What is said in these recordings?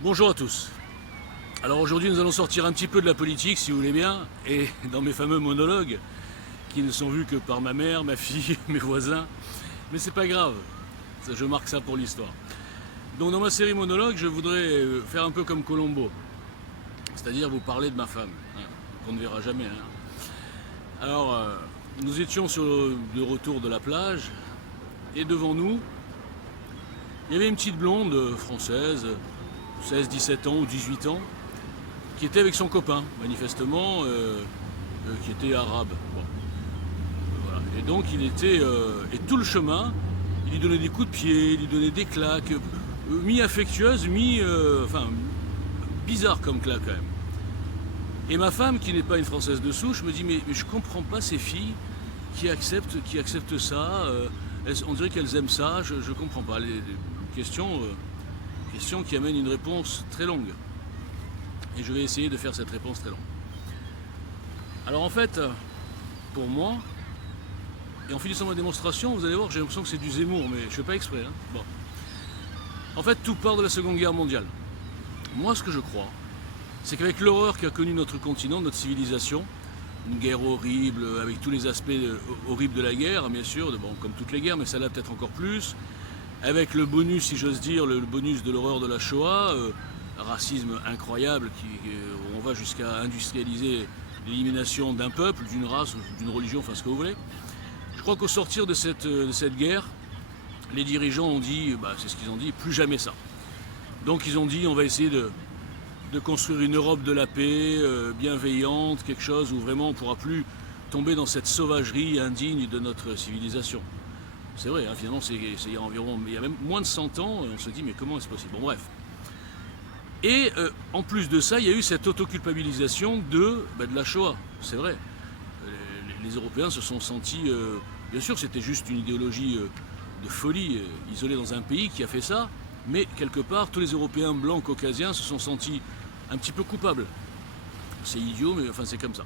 Bonjour à tous. Alors aujourd'hui nous allons sortir un petit peu de la politique si vous voulez bien, et dans mes fameux monologues, qui ne sont vus que par ma mère, ma fille, mes voisins, mais c'est pas grave, je marque ça pour l'histoire. Donc dans ma série monologue, je voudrais faire un peu comme Colombo, c'est-à-dire vous parler de ma femme, hein, qu'on ne verra jamais. Alors nous étions de retour de la plage, et devant nous, il y avait une petite blonde française, 16-17 ans ou 18 ans, qui était avec son copain, manifestement, qui était arabe. Bon, voilà. Et donc il était, et tout le chemin, il lui donnait des coups de pied, il lui donnait des claques, mi-affectueuses, enfin, bizarre comme claque quand même. Et ma femme, qui n'est pas une Française de souche, me dit mais je comprends pas ces filles qui acceptent ça, on dirait qu'elles aiment ça, je comprends pas. Les questions qui amène une réponse très longue. Et je vais essayer de faire cette réponse très longue. Alors en fait, pour moi, et en finissant ma démonstration, vous allez voir, j'ai l'impression que c'est du Zemmour, mais je ne fais pas exprès. Bon. En fait, tout part de la Seconde Guerre mondiale. Moi, ce que je crois, c'est qu'avec l'horreur qu'a connue notre continent, notre civilisation, une guerre horrible, avec tous les aspects horribles de la guerre, bien sûr, bon, comme toutes les guerres, mais celle-là peut-être encore plus, avec le bonus, si j'ose dire, le bonus de l'horreur de la Shoah, racisme incroyable, où on va jusqu'à industrialiser l'élimination d'un peuple, d'une race, d'une religion, enfin ce que vous voulez. Je crois qu'au sortir de cette guerre, les dirigeants ont dit, c'est ce qu'ils ont dit, plus jamais ça. Donc ils ont dit, on va essayer de construire une Europe de la paix, bienveillante, quelque chose où vraiment on ne pourra plus tomber dans cette sauvagerie indigne de notre civilisation. C'est vrai, hein, finalement, il y a même moins de 100 ans, et on se dit, mais comment est-ce possible? Bon, bref. Et en plus de ça, il y a eu cette autoculpabilisation de la Shoah. C'est vrai. Les Européens se sont sentis... bien sûr, c'était juste une idéologie de folie, isolée dans un pays qui a fait ça, mais quelque part, tous les Européens blancs caucasiens se sont sentis un petit peu coupables. C'est idiot, mais enfin, c'est comme ça.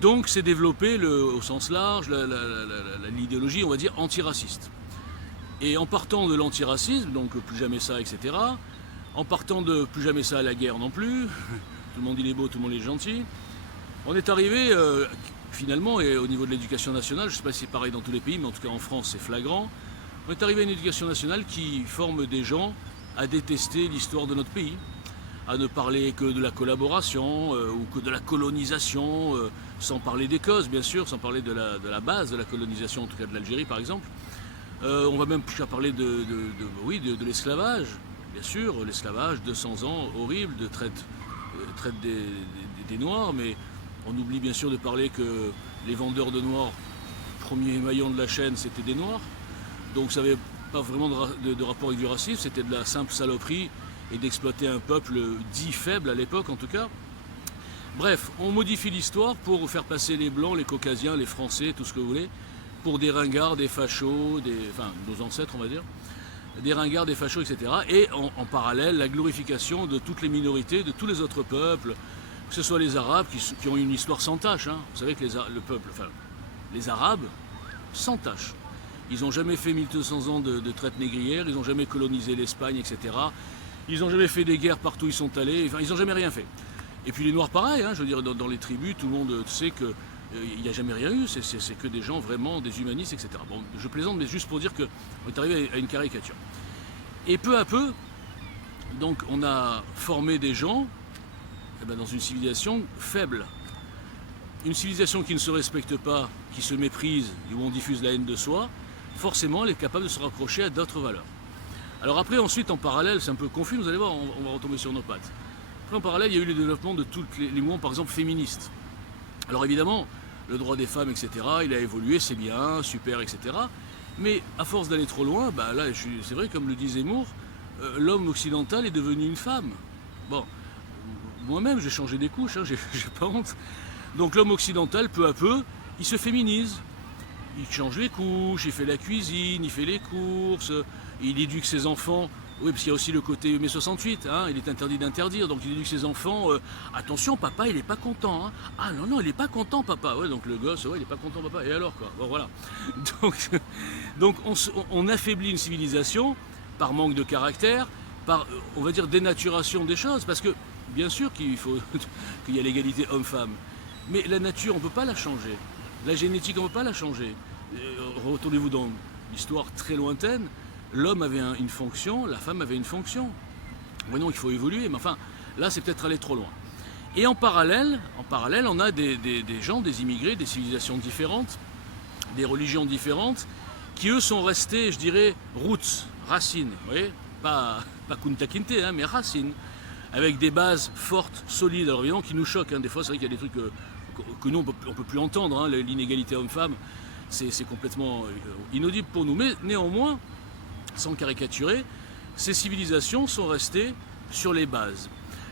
Donc c'est développé au sens large l'idéologie, on va dire, antiraciste. Et en partant de l'antiracisme, donc plus jamais ça, etc., en partant de plus jamais ça à la guerre non plus, tout le monde il est beau, tout le monde est gentil, on est arrivé finalement, et au niveau de l'éducation nationale, je ne sais pas si c'est pareil dans tous les pays, mais en tout cas en France c'est flagrant, on est arrivé à une éducation nationale qui forme des gens à détester l'histoire de notre pays, à ne parler que de la collaboration ou que de la colonisation, sans parler des causes bien sûr, sans parler de la base de la colonisation, en tout cas de l'Algérie par exemple. On va même plus parler de l'esclavage, bien sûr, l'esclavage, 200 ans, horrible, de traite des Noirs, mais on oublie bien sûr de parler que les vendeurs de Noirs, premier maillon de la chaîne, c'était des Noirs, donc ça n'avait pas vraiment de rapport avec du racisme, c'était de la simple saloperie, et d'exploiter un peuple dit faible à l'époque en tout cas. Bref, on modifie l'histoire pour faire passer les Blancs, les Caucasiens, les Français, tout ce que vous voulez, pour des ringards, des fachos, enfin nos ancêtres on va dire, des ringards, des fachos, etc. Et en parallèle, la glorification de toutes les minorités, de tous les autres peuples, que ce soit les Arabes qui ont une histoire sans tache. Hein. Vous savez que les Arabes, sans tache. Ils n'ont jamais fait 1200 ans de traite négrière, ils n'ont jamais colonisé l'Espagne, etc. Ils n'ont jamais fait des guerres partout où ils sont allés, enfin, ils n'ont jamais rien fait. Et puis les Noirs pareil, hein, je veux dire, dans les tribus, tout le monde sait qu'il n'y a jamais rien eu, c'est que des gens vraiment, des humanistes, etc. Bon, je plaisante, mais juste pour dire qu'on est arrivé à une caricature. Et peu à peu, donc on a formé des gens dans une civilisation faible. Une civilisation qui ne se respecte pas, qui se méprise, où on diffuse la haine de soi, forcément elle est capable de se raccrocher à d'autres valeurs. Alors après, ensuite, en parallèle, c'est un peu confus, vous allez voir, on va retomber sur nos pattes. Après, en parallèle, il y a eu le développement de tous les mouvements, par exemple, féministes. Alors évidemment, le droit des femmes, etc., il a évolué, c'est bien, super, etc. Mais à force d'aller trop loin, là, c'est vrai, comme le dit Zemmour, l'homme occidental est devenu une femme. Bon, moi-même, j'ai changé des couches, hein, j'ai pas honte. Donc l'homme occidental, peu à peu, il se féminise. Il change les couches, il fait la cuisine, il fait les courses, il éduque ses enfants. Oui, parce qu'il y a aussi le côté mai 68, hein, il est interdit d'interdire, donc il éduque ses enfants. Attention, papa, il n'est pas content. Hein. Ah non, il n'est pas content, papa. Ouais, donc le gosse, ouais, il n'est pas content, papa. Et alors, quoi? Bon, voilà. Donc on affaiblit une civilisation par manque de caractère, par, on va dire, dénaturation des choses, parce que bien sûr qu'il faut qu'il y a l'égalité homme-femme, mais la nature, on ne peut pas la changer. La génétique, on ne peut pas la changer. Retournez-vous dans l'histoire très lointaine, l'homme avait une fonction, la femme avait une fonction. Oui, non, il faut évoluer, mais enfin, là, c'est peut-être aller trop loin. Et en parallèle, on a des gens, des immigrés, des civilisations différentes, des religions différentes, qui eux sont restés, je dirais, roots, racines, vous voyez, pas Kunta Kinte, hein, mais racines, avec des bases fortes, solides, alors évidemment qui nous choquent, hein. Des fois c'est vrai qu'il y a des trucs que nous on peut plus entendre, hein. L'inégalité homme-femme, c'est complètement inaudible pour nous, mais néanmoins, sans caricaturer, ces civilisations sont restées sur les bases.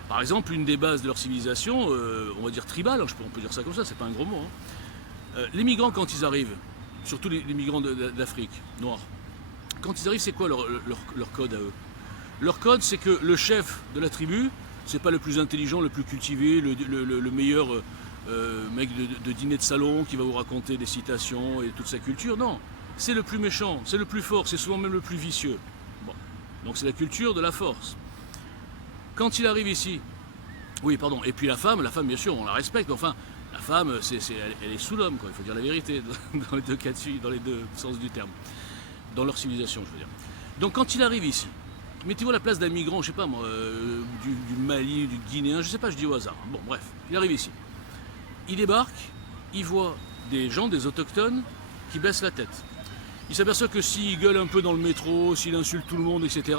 Par exemple, une des bases de leur civilisation, on va dire tribale, on peut dire ça comme ça, c'est pas un gros mot, hein. Les migrants quand ils arrivent, surtout les migrants d'Afrique noire, quand ils arrivent, c'est quoi leur code à eux? Leur code, c'est que le chef de la tribu, c'est pas le plus intelligent, le plus cultivé, le meilleur mec de dîner de salon qui va vous raconter des citations et toute sa culture. Non, c'est le plus méchant, c'est le plus fort, c'est souvent même le plus vicieux. Bon. Donc c'est la culture de la force. Quand il arrive ici, oui, pardon, et puis la femme, bien sûr, on la respecte, mais enfin, la femme, elle est sous l'homme, quoi. Il faut dire la vérité, dans les deux cas dans les deux sens du terme. Dans leur civilisation, je veux dire. Donc quand il arrive ici, mettez-vous à la place d'un migrant, je sais pas moi, du Mali, du Guinéen, je sais pas, je dis au hasard. Bon, bref, il arrive ici. Il débarque, il voit des gens, des autochtones, qui baissent la tête. Il s'aperçoit que s'il gueule un peu dans le métro, s'il insulte tout le monde, etc.,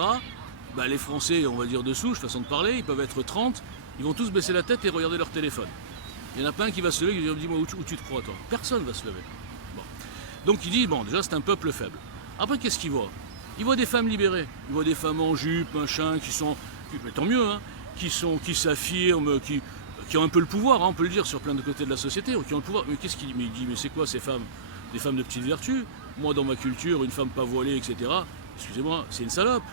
bah, les Français, on va dire de souche, façon de parler, ils peuvent être 30, ils vont tous baisser la tête et regarder leur téléphone. Il n'y en a pas un qui va se lever et dire, dis-moi où tu te crois, toi. Personne va se lever. Bon. Donc il dit, bon, déjà c'est un peuple faible. Après, qu'est-ce qu'il voit? Il voit des femmes libérées, il voit des femmes en jupe, machin, mais tant mieux, hein, qui s'affirment, qui ont un peu le pouvoir, hein, on peut le dire, sur plein de côtés de la société, qui ont le pouvoir. Mais qu'est-ce qu'il dit? Mais il dit, mais c'est quoi ces femmes? Des femmes de petite vertu? Moi, dans ma culture, une femme pas voilée, etc., excusez-moi, c'est une salope.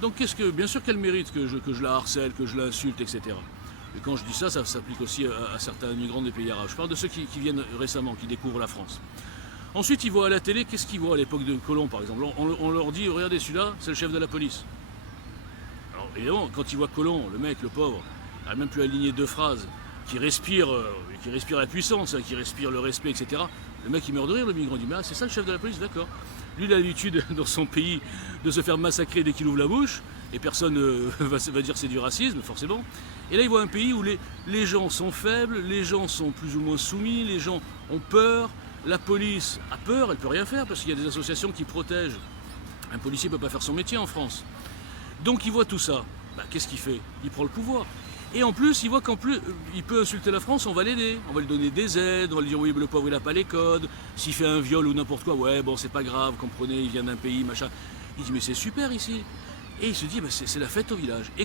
Donc bien sûr qu'elle mérite que je la harcèle, que je l'insulte, etc. Et quand je dis ça, ça s'applique aussi à certains migrants des pays arabes. Je parle de ceux qui viennent récemment, qui découvrent la France. Ensuite, ils voient à la télé, qu'est-ce qu'ils voient à l'époque de Colomb, par exemple? On leur dit, regardez, celui-là, c'est le chef de la police. Alors, évidemment, quand ils voient Colomb, le mec, le pauvre, il n'arrive même plus à aligner deux phrases, qui respire la puissance, hein, qui respire le respect, etc. Le mec, il meurt de rire, le migrant. Il dit, mais c'est ça le chef de la police, d'accord. Lui, il a l'habitude, dans son pays, de se faire massacrer dès qu'il ouvre la bouche, et personne va dire c'est du racisme, forcément. Et là, il voit un pays où les gens sont faibles, les gens sont plus ou moins soumis, les gens ont peur. La police a peur, elle ne peut rien faire parce qu'il y a des associations qui protègent. Un policier ne peut pas faire son métier en France. Donc il voit tout ça. Bah, qu'est-ce qu'il fait? Il prend le pouvoir. Et en plus, il voit qu'en plus, il peut insulter la France, on va l'aider. On va lui donner des aides, on va lui dire oui, mais le pauvre, il n'a pas les codes. S'il fait un viol ou n'importe quoi, ouais, bon, c'est pas grave, comprenez, il vient d'un pays, machin. Il dit, mais c'est super ici. Et il se dit, bah, c'est la fête au village. Et